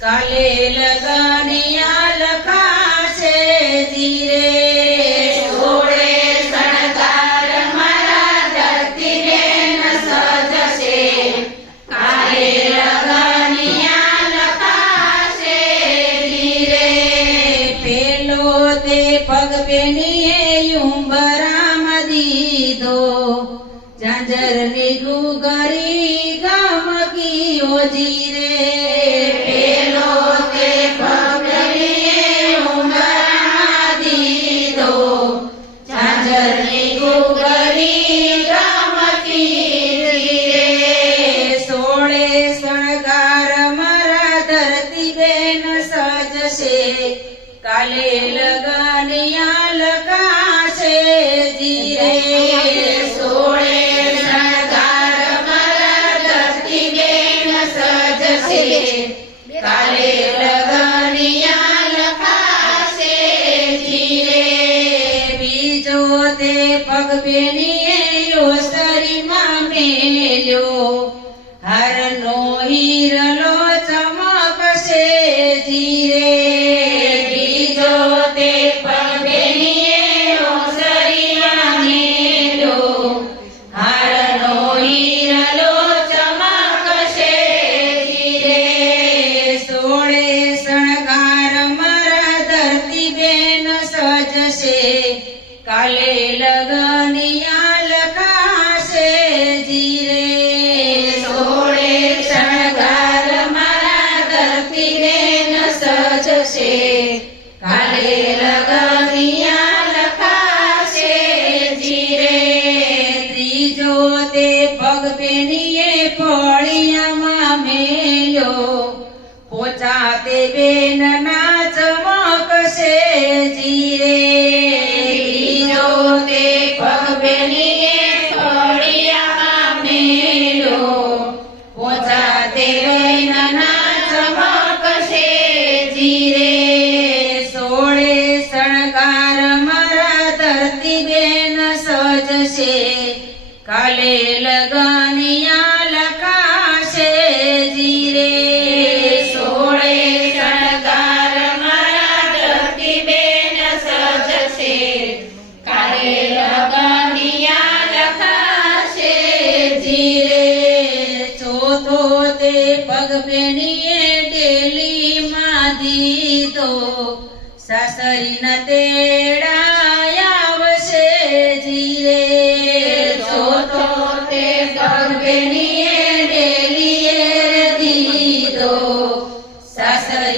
કાલે લગનિયા લખાશે ધીરે. પગ પેનીએ મારા ઝાંઝરની ગુગરી ગમકી ઓજી રે. પેલો તે પગલીએ ઉંબરમાં દીધો ઝાંઝરની ગુગરી ગમકી રે. સોળે શણગાર મારા ધરતી બેન સજશે. કાલે કાલે લગનિયા લખાશે ધીરે બીજો તે પગ બેનીએ સજશે કાલે લગનિયા લખાશે ધીરે સોળે શણગાર મારા ધરતી બેન સજશે કાલે લગનિયા લખાશે ધીરે ચોથો તે પગ બેનીએ ડેલીમાં દીધો સાસરીના તેડા